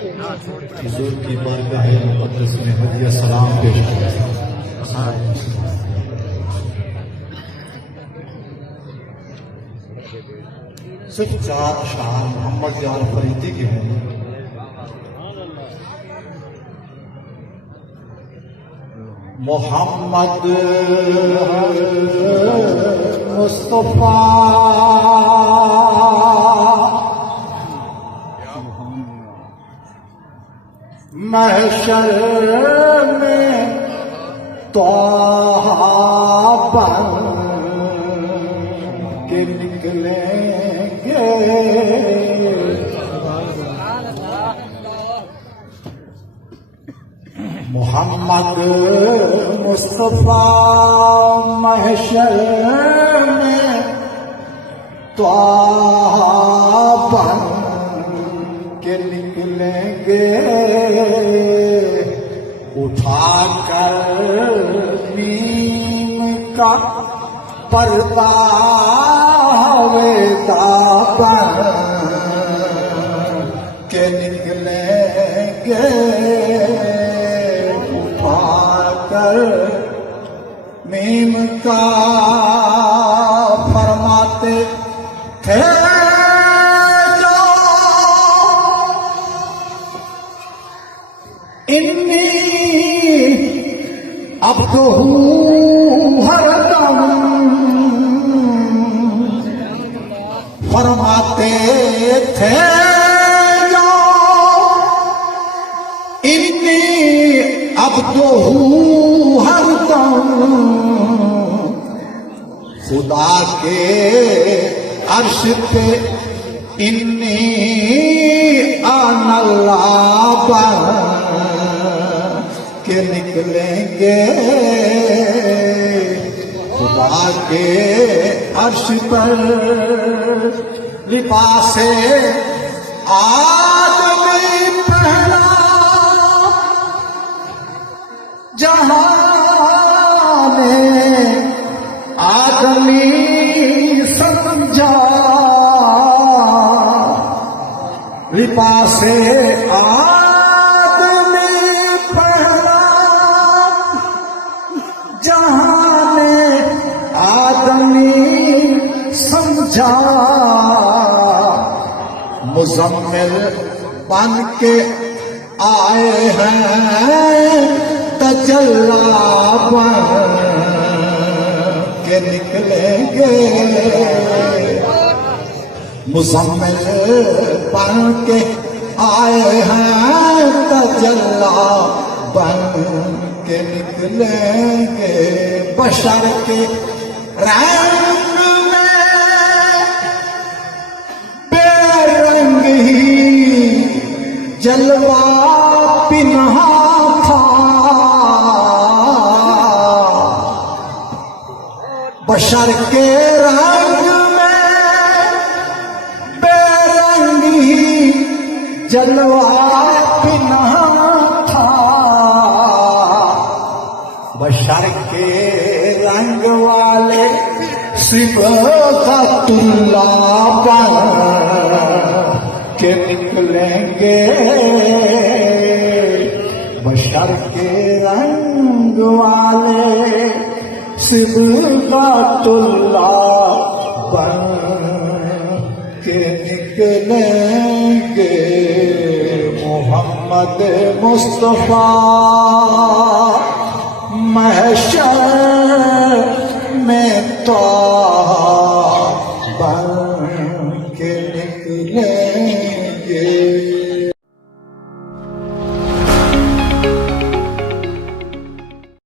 حضور کی بارگاہ مقدس میں ہدیہ سلام پیش کریں۔ صرف ذات شان محمد یار فریدی کی ہیں۔ محمد مصطفیٰ محشر میں طه بن کے نکلیں گے۔ محمد مصطفیٰ محشر میں طه بن کے نکلیں گے، اٹھا کر نیم کا پردہ دابن کے نکلیں گے، اٹھا کر نیم کا فرماتے تھے انی عبدہ ہر دم، فرماتے تھے جو انی عبدہ ہر دم، خدا کے عرش پہ انی انا اللہ بن کے نکلیں گے، خدا کے عرش پر لباس آدمی پہنا، جہاں میں آدمی سمجھا، لباس آدمی پہنا، جہاں میں آدمی سمجھا، مزمل بن کے آئے ہیں، تجلی بن کے نکلیں گے، مزمل بن کے آئے ہیں، تجلی بن کے نکلیں گے، بشر کے رنگ میں بے رنگ ہی جلوہ پنہا تھا، بشر کے رنگ میں بے رنگ ہی جلوہ پنہا تھا، بشر کے رنگ والے صبغۃ اللہ بن کے نکلیں گے، بشر کے رنگ والے صبغۃ اللہ بن کے نکلیں گے، محمد مصطفیٰ محشر